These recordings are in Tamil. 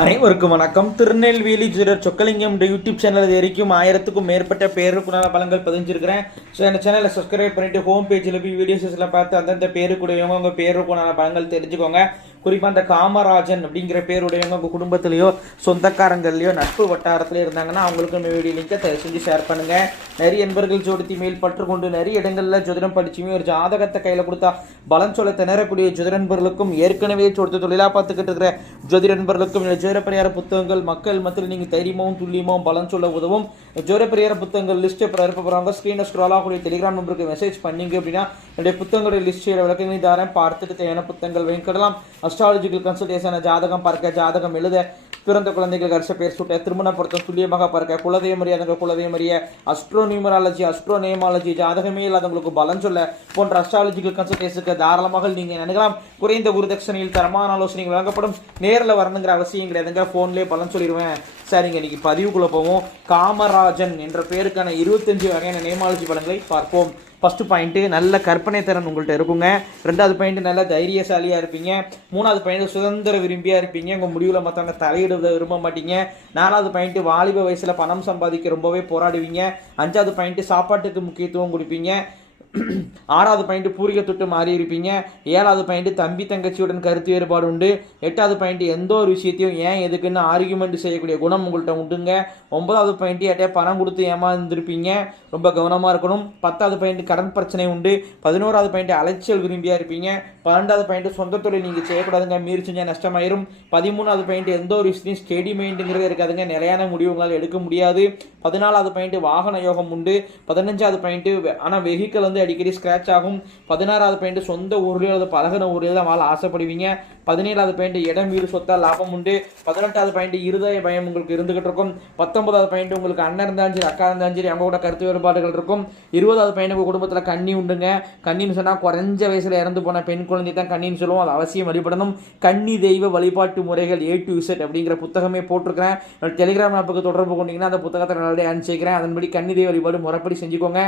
அனைவருக்கும் வணக்கம். திருநெல்வேலி ஜோதிடர் சொக்கலிங்கம் யூடியூப் சேனல் இது வரைக்கும் 1000க்கும் மேற்பட்ட பேருக்குண்டான பலன்கள் பதிஞ்சிருக்கிறேன். ஸோ இந்த சேனலை சப்ஸ்கிரைப் பண்ணிட்டு ஹோம் பேஜில் போய் வீடியோஸில் பார்த்து அந்தந்த பேருக்குடையவங்க உங்கள் பேருக்குண்டான பலன்கள் தெரிஞ்சுக்கோங்க. குறிப்பாக அந்த காமராஜன் அப்படிங்கிற பேருடையவங்க உங்கள் குடும்பத்திலையோ சொந்தக்காரங்கள்லையோ நட்பு வட்டாரத்தில் இருந்தாங்கன்னா அவங்களுக்கு இந்த வீடியோ லிங்கை தயவு செஞ்சு ஷேர் பண்ணுங்கள். நிறைய நண்பர்கள் ஜோதிடத்தி மேல் பற்றுக்கொண்டு நிறைய இடங்களில் ஜோதிடம் படிச்சுமே ஒரு ஜாதகத்தை கையில் கொடுத்தா பலன் சொல்ல திணறக்கூடிய ஜோதிட நண்பர்களுக்கும் ஏற்கனவே சொடுத்த தொழிலாக பார்த்துக்கிட்டு இருக்கிற ஜோதிட நண்பர்களுக்கும் ஜோதிட பரிகார புத்தகங்கள் மக்கள் மத்தியில் நீங்கள் தைரியமாகவும் துல்லியமாகவும் பலன் சொல்ல உதவும். ஜோதிட பரிகார புத்தகங்கள் லிஸ்ட்டை இருப்பவங்க ஸ்க்ரீனை ஸ்க்ரால் ஆகக்கூடிய டெலிகிராம் நம்பருக்கு மெசேஜ் பண்ணீங்க அப்படின்னா என்னுடைய புத்தகங்களுடைய லிஸ்ட்டோட விளக்கங்களை தாரேன். பார்த்துட்டு தேவையான புத்தகங்கள் வாங்கிக்கலாம். அஸ்ட்ராலஜிக்கல் கன்சல்டேஷன், ஜாதகம் பார்க்க, ஜாதகம் எழுத, பிறந்த குழந்தைகளுக்கு அரச பேர் சுட்ட, திருமண பொருத்தம் துல்லியமாக பார்க்க, குலதெய்வம் அறியாதவங்க குலதெய்வம் அறிய, அஸ்ட்ரோ நியூமராலஜி, அஸ்ட்ரோ நேமாலஜி, ஜாதகமே இல்லாதவங்களுக்கு பலன் சொல்ல போன்ற அஸ்ட்ராலஜிக்கல் கன்சல்டேஷனுக்கு தாராளமாக நீங்கள் நினைக்கலாம். குறைந்த குருதட்சணையில் தரமான ஆலோசனைகள் வழங்கப்படும். நேரில் வரணுங்கிற அவசியம் கிடையாதுங்க, ஃபோன்லேயே பலன் சொல்லிடுவேன். சரிங்க, இன்னைக்கு பதிவுக்குள்ளே போவோம். காமராஜன் என்ற பேருக்கான 25 வகையான நேமாலஜி பலன்களை பார்ப்போம். ஃபஸ்ட்டு பாயிண்ட்டு, நல்ல கற்பனை திறன் உங்கள்கிட்ட இருக்குங்க. ரெண்டாவது பாயிண்ட்டு, நல்ல தைரியசாலியாக இருப்பீங்க. மூணாவது பாயிண்ட்டு, சுதந்திர விரும்பியாக இருப்பீங்க. உங்கள் முடிவில் மற்றவங்க தலையிடுவதை விரும்ப மாட்டீங்க. நாலாவது பாயிண்ட்டு, வாலிப வயசில் பணம் சம்பாதிக்க ரொம்பவே போராடுவீங்க. அஞ்சாவது பாயிண்ட்டு, சாப்பாட்டுக்கு முக்கியத்துவம் கொடுப்பீங்க. ஆறாவது பாயிண்ட், பூரிக தொட்டு மாறி இருப்பீங்க. ஏழாவது பாயிண்ட், தம்பி தங்கச்சியுடன் கருத்து வேறுபாடு உண்டு. எட்டாவது பாயிண்ட், எந்த ஒரு விஷயத்தையும் ஏன் எதுக்குன்னு ஆர்கியூமெண்ட் செய்யக்கூடிய குணம் உங்கள்கிட்ட உண்டுங்க. ஒன்பதாவது பாயிண்ட், யார்ட்டையா பணம் கொடுத்து ஏமாந்துருப்பீங்க, ரொம்ப கவனமாக இருக்கணும். பத்தாவது பாயிண்ட், கடன் பிரச்சனை உண்டு. 11வது பாயிண்ட், அலைச்சல் விரும்பியாக இருப்பீங்க. 12வது பாயிண்ட், சொந்த தொழில் நீங்கள் செய்யக்கூடாதுங்க, மீறி செஞ்சால் நஷ்டமாயிரும். 13வது பாயிண்ட், எந்த ஒரு விஷயத்தையும் ஸ்டெடி மைண்டுங்கிறது இருக்காதுங்க, நிலையான முடிவு உங்களால் எடுக்க முடியாது. 14வது பாயிண்ட், வாகன யோகம் உண்டு. 15வது பாயிண்ட், ஆனால் வெஹிக்கல் அடிக்கடி ஸ்கிராச் ஆகும். 16வது பாயிண்ட், சொந்த ஊரில் அல்லது பழகின ஊரில் தான் வாழ ஆசைப்படுவீங்க. 17வது பாயிண்ட், இடம் வீடு சொத்தா லாபம் உண்டு. 18வது பாயிண்ட், இருதய பயம் உங்களுக்கு இருந்துகிட்டு இருக்கும். 19வது பாயிண்ட், உங்களுக்கு அண்ணன் இருந்தாலும் சரி அக்கா இருந்தாலும் சரி அவங்க கூட கருத்து வேறுபாடுகள் இருக்கும். 20வது பாயிண்ட், உங்கள் குடும்பத்தில் கன்னி உண்டுங்க. கன்னின்னு சொன்னால் குறைஞ்ச வயசில் இறந்து போன பெண் குழந்தை தான் கன்னின்னு சொல்லுவோம், அது அவசியம் வழிபடணும். கன்னி தெய்வ வழிபாட்டு முறைகள் A to Z அப்படிங்கிற புத்தகமே போட்டிருக்கிறேன். டெலிகிராம் ஆப்புக்கு தொடர்பு கொண்டீங்கன்னா அந்த புத்தகத்தை நல்லதே அனுப்பிச்சிக்கிறேன். அதன்படி கன்னி தெய்வ வழிபாடு முறைப்படி செஞ்சுக்கோங்க.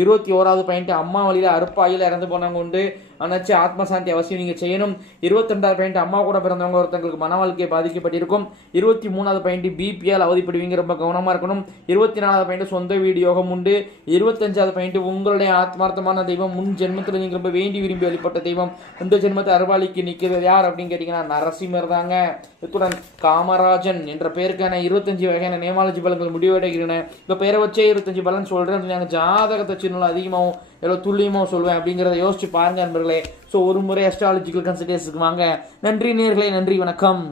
21வது பாயிண்ட், அம்மா வழியில் அறுப்பாயில் இறந்து போனவங்க உண்டு, ஆனாச்சு ஆத்மசாந்தி அவசியம் நீங்கள் செய்யணும். 22வது பாயிண்ட், அம்மா கூட பிறந்தவங்க ஒருத்தங்களுக்கு மன வாழ்க்கை பாதிக்கப்பட்டிருக்கும். 23வது பாயிண்ட், பிபியால் அவதிப்படுவீங்க, ரொம்ப கவனமாக இருக்கணும். 24வது பாயிண்ட், சொந்த வீடு யோகம் உண்டு. 25வது பாயிண்ட், உங்களுடைய ஆத்மார்த்தமான தெய்வம் முன் ஜென்மத்தில் நீங்கள் ரொம்ப வேண்டி விரும்பி வழிபட்ட தெய்வம் இந்த ஜென்மத்தை அருவாளிக்கு நிற்கிறது யார் அப்படின்னு கேட்டிங்கன்னா நரசிம்மர் தாங்க. இத்துடன் காமராஜன் என்ற பெயருக்கான 25 வகையான நேமாலஜி பலன்கள் முடிவடைகிறன. இந்த பெயரை வச்சே 25 பலன் சொல்கிறேன். நாங்கள் ஜாதகத்தை சின்ன அதிகமாகவும் எவ்வளோ துல்லியமாக சொல்லுவேன் அப்படிங்கிறத யோசிச்சு பாருங்க நண்பர்களே. ஸோ ஒரு முறை அஸ்ட்ராலஜிக்கல் கன்சல்டேஷனுக்கு வாங்க. நன்றி நேயர்களே, நன்றி, வணக்கம்.